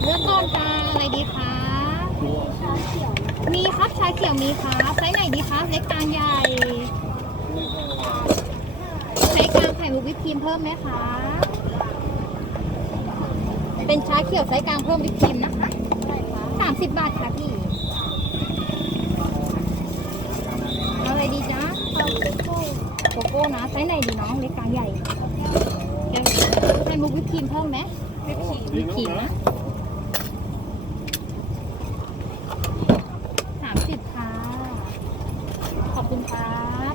เลือะไรดีคะชาเขียวมีครับชาเขียวมีครับไซส์ไหนดีครับเล็กกลางใหญ่ไซส์กลางไข่มุกวิปครีมเพิ่มไหมคะเป็นชาเขียวไซส์กลางเพิ่มวิปครีมนะคะสามสิบบาทค่ะพี่เอาอะไรดีจ๊ะเอาไปกู้โกโก้นะไซส์ไหนดีน้องเล็กกลางใหญ่แก้วไข่มุกวิปครีมเพิ่มไหมวิปครีมวิปครีมนะสามสิบค่ะ ขอบคุณครับ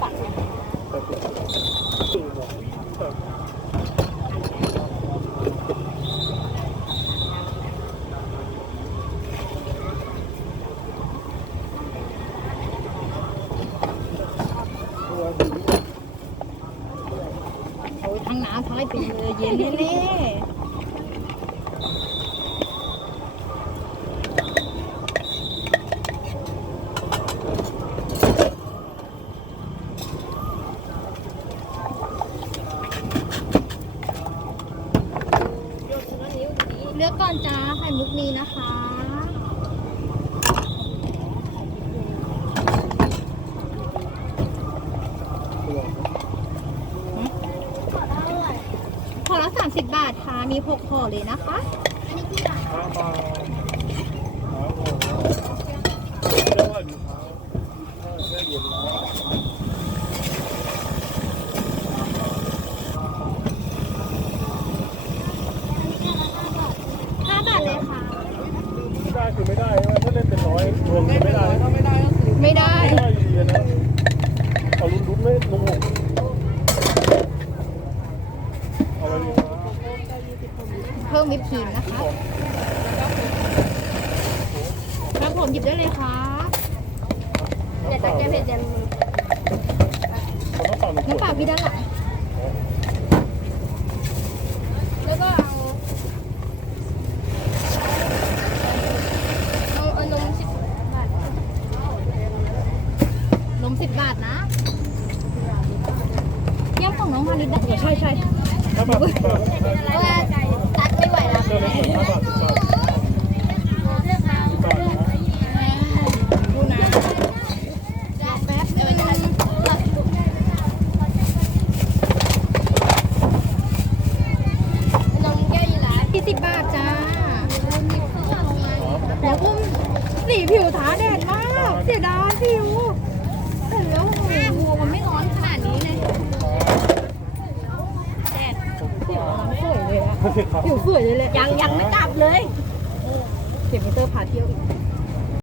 ปักเลยโอ้ยทั้งหนาวทั้งไรเป็นเลยเย็นเลือกก่อนจ้าไข่มุกมีนะคะห่อละ30บบาทค่ะ มี6ห่อเลยนะคะ อันนี้กี่บาท5 บาทเลยค่ะ ไม่ได้ คือไม่ได้ถ้าเล่นเป็นร้อยรวมไม่ได้ถ้าไม่ได้ก็คือไม่ได้ไม่ได้อยู่ดีนะเอาลุ้นลุ้นไม่ลงเอาอะไรดีเพิ่มวิปครีมนะคะครับผมหยิบได้เลยค่ะเดี๋ยวจะแก้เผ็ดยันเขาต้องเป่นน้ำเปล่าพี่ด้านหลัง แล้วก็เอาเอาเอานมสิบบาท นม10บาทนะแย่งของน้องพาริสได้ใช่ใช่ห้าบาทสิบบาทเพราะว่าตัดไม่ไหวแล้วเจ้าละขวดห้าบาทสิบบาทเลือกเอาสิบบาทนะดูนะรอแป๊บเดียวนะนมแก้วยีราฟที่สิบบาทจ้า แล้วอุ้มสีผิวท้าแดดมาก เสียดายผิวแต่แล้วโอ้โหมันไม่ร้อนขนาดนี้เลยแดดผิวมันส วยเลยอะครับผิวสวยเลยเลยยังยังไม่กลับเลยเขียนมิเตอร์พาเที่ยวอีก